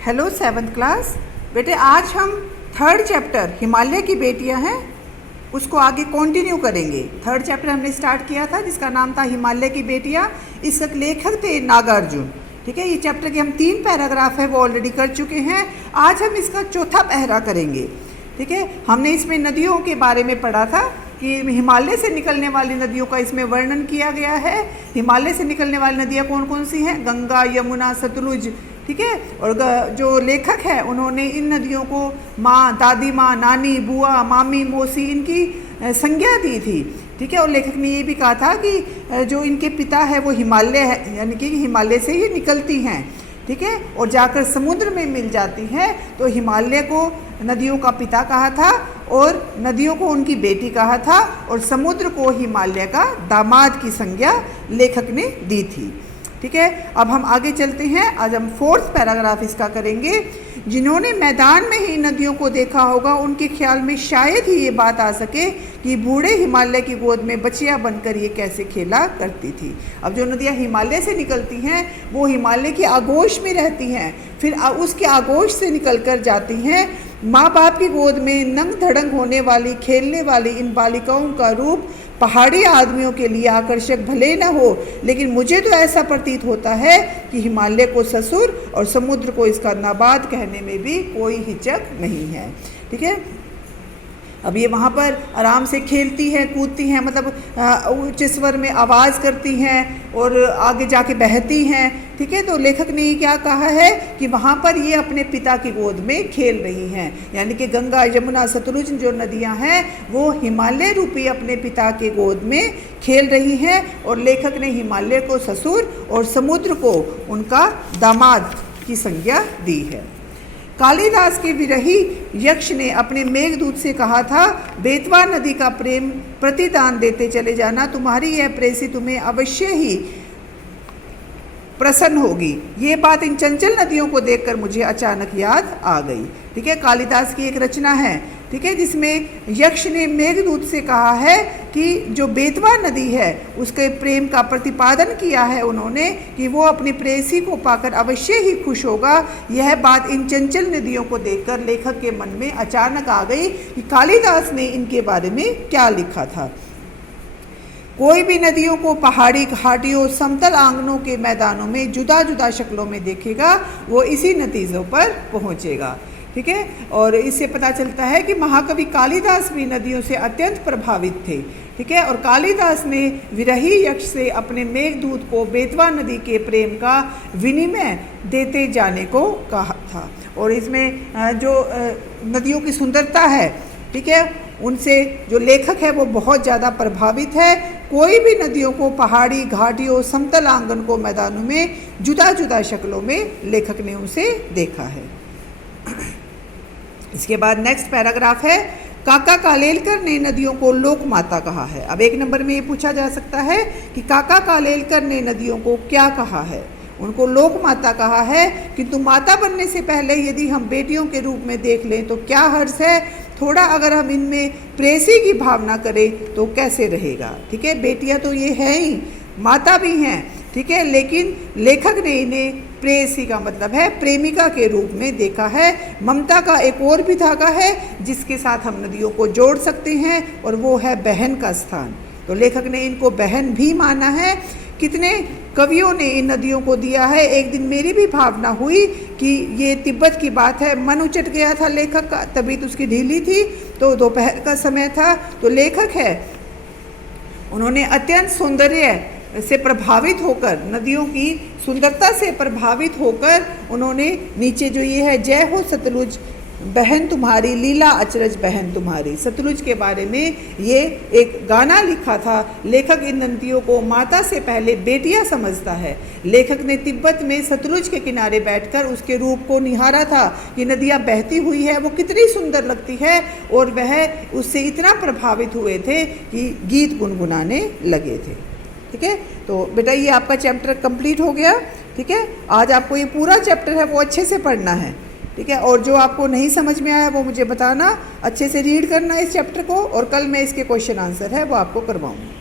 Hello 7th class. बेटे आज हम थर्ड चैप्टर हिमालय की बेटियां हैं उसको आगे कंटिन्यू करेंगे। थर्ड चैप्टर हमने स्टार्ट किया था जिसका नाम था हिमालय की बेटियां। इसके लेखक थे नागार्जुन। ठीक है, ये चैप्टर के हम 3 पैराग्राफ है वो ऑलरेडी कर चुके हैं। आज हम इसका चौथा पहरा करेंगे। ठीक है, हमने इसमें नदियों के बारे में पढ़ा था कि हिमालय से निकलने वाली नदियों का इसमें वर्णन किया गया है। हिमालय से निकलने वाली नदियाँ कौन कौन सी हैं? गंगा, यमुना, सतलुज। ठीक है, और जो लेखक है उन्होंने इन नदियों को माँ, दादी माँ, नानी, बुआ, मामी, मौसी इनकी संज्ञा दी थी। ठीक है, और लेखक ने ये भी कहा था कि जो इनके पिता है वो हिमालय है, यानी कि हिमालय से ही निकलती हैं। ठीक है, और जाकर समुद्र में मिल जाती हैं। तो हिमालय को नदियों का पिता कहा था और नदियों को उनकी बेटी कहा था और समुद्र को हिमालय का दामाद की संज्ञा लेखक ने दी थी। ठीक है, अब हम आगे चलते हैं। आज हम 4th पैराग्राफ इसका करेंगे। जिन्होंने मैदान में ही नदियों को देखा होगा उनके ख्याल में शायद ही ये बात आ सके कि बूढ़े हिमालय की गोद में बचिया बनकर ये कैसे खेला करती थी। अब जो नदियाँ हिमालय से निकलती हैं वो हिमालय की आगोश में रहती हैं, फिर उसके आगोश से निकल कर जाती हैं। माँ बाप की गोद में नंग धड़ंग होने वाली, खेलने वाली इन बालिकाओं का रूप पहाड़ी आदमियों के लिए आकर्षक भले न हो, लेकिन मुझे तो ऐसा प्रतीत होता है कि हिमालय को ससुर और समुद्र को इसका नाबाद कहने में भी कोई हिचक नहीं है। ठीक है, अब ये वहाँ पर आराम से खेलती हैं, कूदती हैं, मतलब उच्च स्वर में आवाज़ करती हैं और आगे जाके बहती हैं। ठीक है, तो लेखक ने ये क्या कहा है कि वहाँ पर ये अपने पिता की गोद में खेल रही हैं, यानी कि गंगा, यमुना, सतलुज जो नदियाँ हैं वो हिमालय रूपी अपने पिता के गोद में खेल रही हैं। और लेखक ने हिमालय को ससुर और समुद्र को उनका दामाद की संज्ञा दी है। कालिदास के विरही यक्ष ने अपने मेघदूत से कहा था, बेतवा नदी का प्रेम प्रतिदान देते चले जाना, तुम्हारी यह प्रेसी तुम्हें अवश्य ही प्रसन्न होगी। ये बात इन चंचल नदियों को देखकर मुझे अचानक याद आ गई। ठीक है, कालिदास की एक रचना है। ठीक है, जिसमें यक्ष ने मेघदूत से कहा है कि जो बेतवा नदी है उसके प्रेम का प्रतिपादन किया है उन्होंने कि वो अपनी प्रेयसी को पाकर अवश्य ही खुश होगा। यह बात इन चंचल नदियों को देखकर लेखक के मन में अचानक आ गई कि कालिदास ने इनके बारे में क्या लिखा था। कोई भी नदियों को पहाड़ी घाटियों, समतल आंगनों के मैदानों में जुदा जुदा शक्लों में देखेगा, वो इसी नतीजों पर पहुँचेगा। ठीक है, और इससे पता चलता है कि महाकवि कालिदास भी नदियों से अत्यंत प्रभावित थे। ठीक है, और कालिदास ने विरही यक्ष से अपने मेघदूत को बेतवा नदी के प्रेम का विनिमय देते जाने को कहा था। और इसमें जो नदियों की सुंदरता है, ठीक है, उनसे जो लेखक है वो बहुत ज़्यादा प्रभावित है। कोई भी नदियों को पहाड़ी घाटियों, समतल आंगन को मैदानों में जुदा जुदा शक्लों में लेखक ने उसे देखा है। इसके बाद नेक्स्ट पैराग्राफ है, काका कालेलकर ने नदियों को लोक माता कहा है। अब 1 नंबर में ये पूछा जा सकता है कि काका कालेलकर ने नदियों को क्या कहा है। उनको लोक माता कहा है, किंतु माता बनने से पहले यदि हम बेटियों के रूप में देख लें तो क्या हर्ष है। थोड़ा अगर हम इनमें प्रेयसी की भावना करें तो कैसे रहेगा। ठीक है, बेटियां तो ये हैं ही, माता भी हैं। ठीक है, लेकिन लेखक ने इन्हें प्रेयसी का मतलब है प्रेमिका के रूप में देखा है। ममता का एक और भी धागा है जिसके साथ हम नदियों को जोड़ सकते हैं और वो है बहन का स्थान। तो लेखक ने इनको बहन भी माना है। कितने कवियों ने इन नदियों को दिया है। एक दिन मेरी भी भावना हुई कि ये तिब्बत की बात है, मन उचट गया था लेखक का, तबीयत उसकी ढीली थी, तो दोपहर का समय था। तो लेखक है उन्होंने अत्यंत सौंदर्य से प्रभावित होकर, नदियों की सुंदरता से प्रभावित होकर उन्होंने नीचे जो ये है, जय हो सतलुज बहन तुम्हारी, लीला अचरज बहन तुम्हारी, सतलुज के बारे में ये एक गाना लिखा था। लेखक इन नदियों को माता से पहले बेटियां समझता है। लेखक ने तिब्बत में सतलुज के किनारे बैठकर उसके रूप को निहारा था कि नदियाँ बहती हुई है वो कितनी सुंदर लगती है, और वह उससे इतना प्रभावित हुए थे कि गीत गुनगुनाने लगे थे। ठीक है, तो बेटा ये आपका चैप्टर कंप्लीट हो गया। ठीक है, आज आपको ये पूरा चैप्टर है वो अच्छे से पढ़ना है। ठीक है, और जो आपको नहीं समझ में आया वो मुझे बताना, अच्छे से रीड करना इस चैप्टर को, और कल मैं इसके क्वेश्चन आंसर है वो आपको करवाऊँगी।